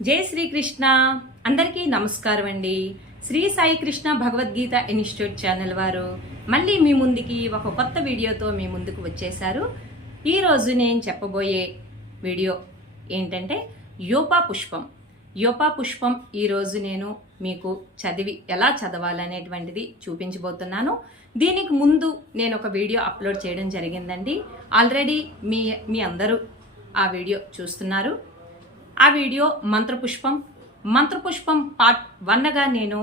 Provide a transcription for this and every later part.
జై శ్రీకృష్ణ. అందరికీ నమస్కారం అండి. శ్రీ సాయి కృష్ణ భగవద్గీత ఇన్స్టిట్యూట్ ఛానల్ వారు మళ్ళీ మీ ముందుకి ఒక కొత్త వీడియోతో మీ ముందుకు వచ్చేశారు. ఈరోజు నేను చెప్పబోయే వీడియో ఏంటంటే యోపా పుష్పం ఈరోజు నేను మీకు ఎలా చదవాలనేటువంటిది చూపించబోతున్నాను. దీనికి ముందు నేను ఒక వీడియో అప్లోడ్ చేయడం జరిగిందండి. ఆల్రెడీ మీ అందరూ ఆ వీడియో చూస్తున్నారు. ఆ వీడియో మంత్రపుష్పం పార్ట్ 1గా నేను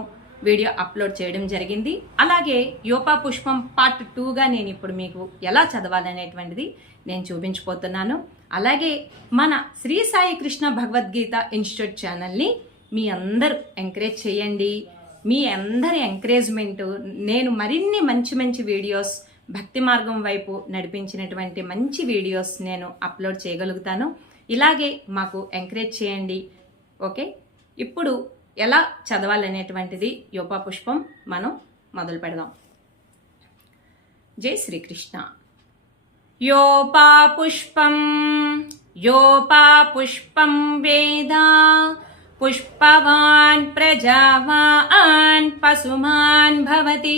వీడియో అప్లోడ్ చేయడం జరిగింది. అలాగే యోపా పుష్పం పార్ట్ 2గా నేను ఇప్పుడు మీకు ఎలా చదవాలనేటువంటిది నేను చూపించబోతున్నాను. అలాగే మన శ్రీ సాయి కృష్ణ భగవద్గీత ఇన్స్టిట్యూట్ ఛానల్ని మీ అందరూ ఎంకరేజ్ చేయండి. మీ అందరి ఎంకరేజ్మెంట్ నేను మరిన్ని మంచి వీడియోస్ భక్తి మార్గం వైపు నడిపించినటువంటి మంచి వీడియోస్ నేను అప్లోడ్ చేయగలుగుతాను. ఇలాగే మాకు ఎంకరేజ్ చేయండి. ఓకే, ఇప్పుడు ఎలా చదవాలనేటువంటిది యోపా పుష్పం మనం మొదలు పెడదాం. జై శ్రీకృష్ణ. యోపా పుష్పం వేద పుష్పవాన్ ప్రజావాన్ పశుమాన్ భవతి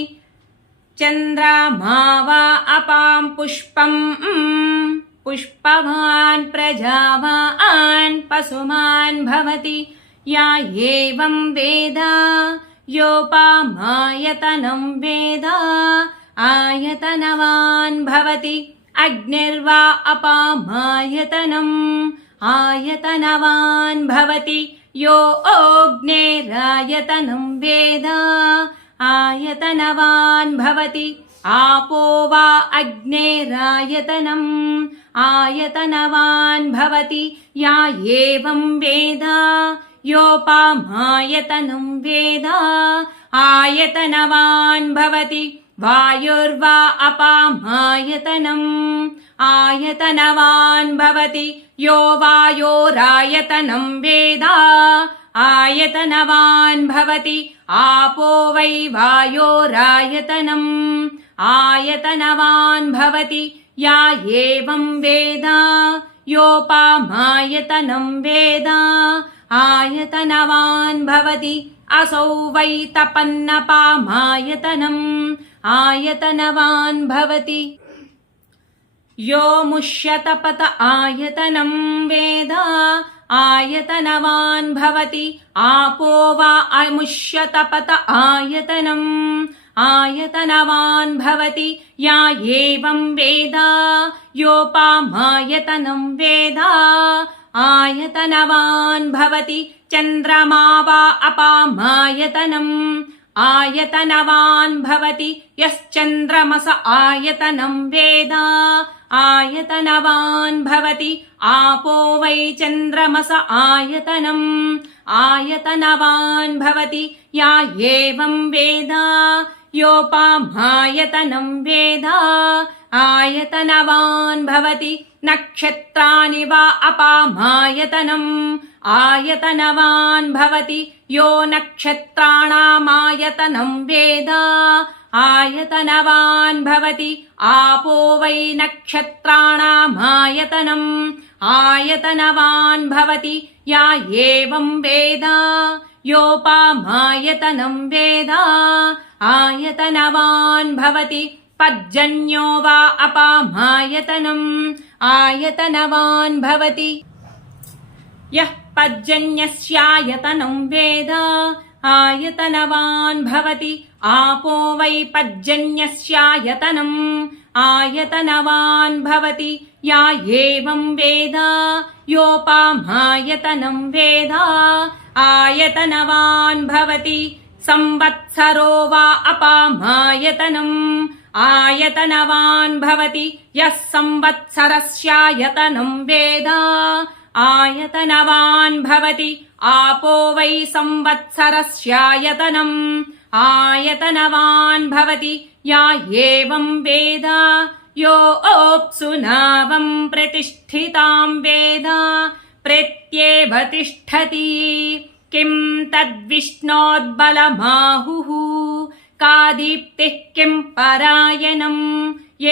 చంద్రమా వా అపాం పుష్పం పుష్పవాన్ ప్రజావాన్ పశుమాన్ భవతి యా ఏవం వేద యోపామాయతనం వేద ఆయతనవాన్ భవతి అగ్నిర్వా అపామాయతనం ఆయతనవాన్ భవతి యో అగ్నేరాయతనం వేద ఆయతనవాన్ భవతి आपो वा अग्नेरायतनम् आयतनवान् भवति या एवं वेद योपामायतनं वेद आयतनवान् भवति वायुर्वा अपामायतनम् आयतनवान् भवति यो वायोरायतनं वेद आयतनवान् भवति आपो वै वायोरायतनम् आयतनवान् भवति या एवं वेद योपामायतनं वेद आयतनवान् भवति असौ वै तपन्नपामायतनम् आयतनवान् भवति यो मुष्यतपत आयतनं वेद आयतनवान् भवति आपो वा अमुष्यतपत आयतनम् आयतनवान् भवति या एवं वेद योपामायतनं वेद आयतनवान् भवति चन्द्रमा वा अपामायतनम् आयतनवान् भवति यश्चन्द्रमस आयतनं वेद आयतनवान् भवति आपो वै चन्द्रमस आयतनम् आयतनवान् भवति या एवं वेद योपामायतनं वेद आयतनवान् भवति नक्षत्राणि वा अपामायतनम् आयतनवान् भवति यो नक्षत्राणामायतनं वेद आयतनवान् भवति आपो वै नक्षत्राणामायतनम् आयतनवान् भवति या एवं वेद योपामायतनं वेद आयतनवान् भवति पर्जन्यो वा अपामायतनम् आयतनवान् भवति यः पर्जन्यस्यायतनं वेद आयतनवान् भवति आपो वै पर्जन्यस्यायतनम् आयतनवान् भवति या एवं वेद योपामायतनं वेद आयतनवान् भवति संवत्सरो वा अपामायतनम् आयतनवान् भवति यः संवत्सरस्यायतनं वेद आयतनवान् भवति आपो वै संवत्सरस्यायतनम् आयतनवान् भवति या एवं वेद यो ओप्सुनावं प्रतिष्ठितां वेद प्रेत्येव तिष्ठति किं तद्विष्णोद्बलमाहुः का दीप्तिः किं परायणम्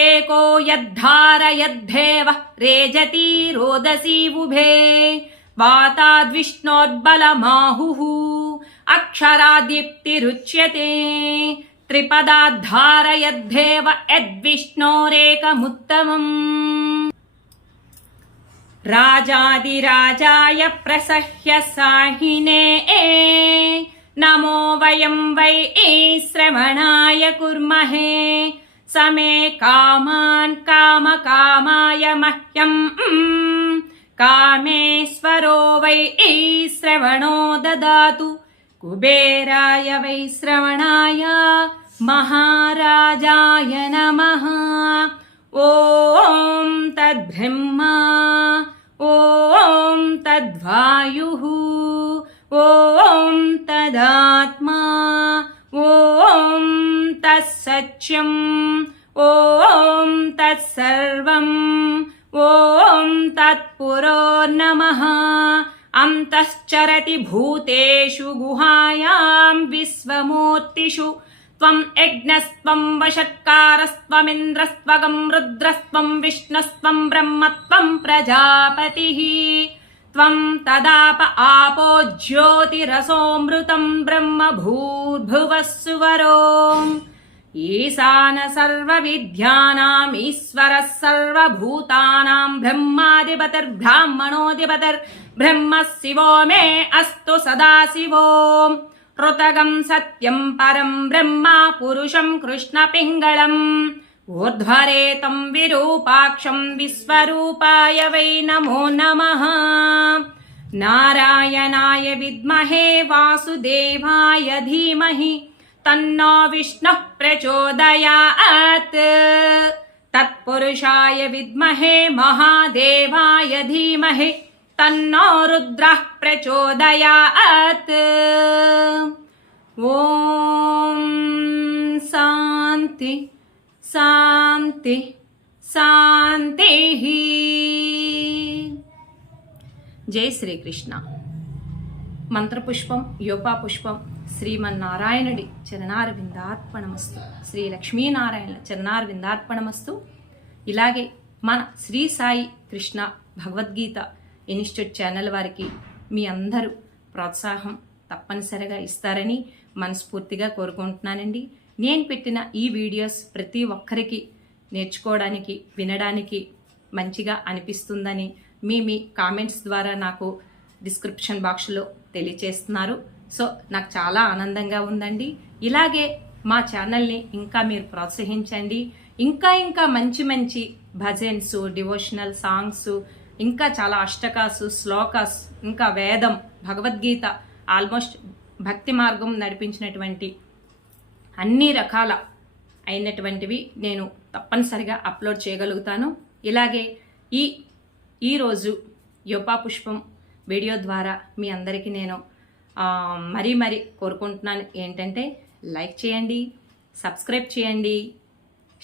एको यद्धारयद्धेवः रेजति रोदसी उभे वाताद्विष्णोर्बलमाहुः अक्षरादीप्तिरुच्यते त्रिपदाद्धारयद्धेव यद्विष्णोरेकमुत्तमम् राजादिराजाय प्रसह्य साहिने नमो वयं वै श्रवणाय कुर्महे समे कामान् कामकामाय मह्यं कामेश्वरो वै श्रवणो ददातु कुबेराय वै श्रवणाय महाराजाय नमः ॐ तद्ब्रह्मा ॐ तद्वायुः ॐ तदात्मा ॐ तत्सत्यम् ॐ तत्सर्वम् ॐ तत्पुरोर्नमः अन्तश्चरति भूतेषु गुहायां विश्वमूर्तिषु त्वं यज्ञस्त्वं वषट्कारस्त्वमिन्द्रस्त्वगं रुद्रस्त्वं विष्णुस्त्वं ब्रह्मत्वं प्रजापतिः त्वं तदाप आपो ज्योतिरसोऽमृतं ब्रह्म भूर्भुवः सुवरो ईशान सर्वविद्यानाम् ईश्वरः सर्वभूतानां ब्रह्माधिपतिर्ब्राह्मणोऽधिपतिर्ब्रह्म शिवो मे अस्तु सदा शिवो ऋतगं सत्यं परं ब्रह्म पुरुषं कृष्णपिङ्गलम् ऊर्ध्वरेतं विरूपाक्षं विश्वरूपाय वै नमो नमः नारायणाय विद्महे वासुदेवाय धीमहि तन्नो विष्णुः प्रचोदयात् तत्पुरुषाय विद्महे महादेवाय धीमहि तन्नो रुद्रः प्रचोदयात् ॐ शान्ति शान्ति शान्तिः जय श्रीकृष्ण మంత్రపుష్పం యోపాపుష్పం శ్రీమన్నారాయణుడి చరణారవిందార్పణమస్తు శ్రీ లక్ష్మీనారాయణుల చరణారవిందార్పణమస్తు ఇలాగే మన శ్రీ సాయి కృష్ణ భగవద్గీత ఇన్స్టిట్యూట్ ఛానల్ వారికి మీ అందరూ ప్రోత్సాహం తప్పనిసరిగా ఇస్తారని మనస్ఫూర్తిగా కోరుకుంటున్నానండి నేను పెట్టిన ఈ వీడియోస్ ప్రతి ఒక్కరికి నేర్చుకోవడానికి వినడానికి మంచిగా అనిపిస్తుందని మీ కామెంట్స్ ద్వారా నాకు డిస్క్రిప్షన్ బాక్స్లో తెలియచేస్తున్నారు. సో నాకు చాలా ఆనందంగా ఉందండి. ఇలాగే మా ఛానల్ని ఇంకా మీరు ప్రోత్సహించండి. ఇంకా మంచి మంచి భజన్స్, డివోషనల్ సాంగ్స్, ఇంకా చాలా అష్టకాసు, శ్లోకాస్, ఇంకా వేదం, భగవద్గీత, ఆల్మోస్ట్ భక్తి మార్గం నడిపించినటువంటి అన్ని రకాల అయినటువంటివి నేను తప్పనిసరిగా అప్లోడ్ చేయగలుగుతాను. ఇలాగే ఈరోజు యోపాపుష్పం వీడియో ద్వారా మీ అందరికీ నేను మరీ కోరుకుంటున్నాను ఏంటంటే లైక్ చేయండి, సబ్స్క్రైబ్ చేయండి,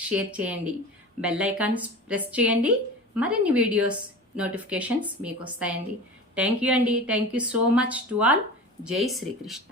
షేర్ చేయండి, బెల్ ఐకాన్ ప్రెస్ చేయండి. మరిన్ని వీడియోస్ నోటిఫికేషన్స్ మీకు వస్తాయండి. థ్యాంక్ యూ అండి. Thank you so much to all. జై శ్రీకృష్ణ.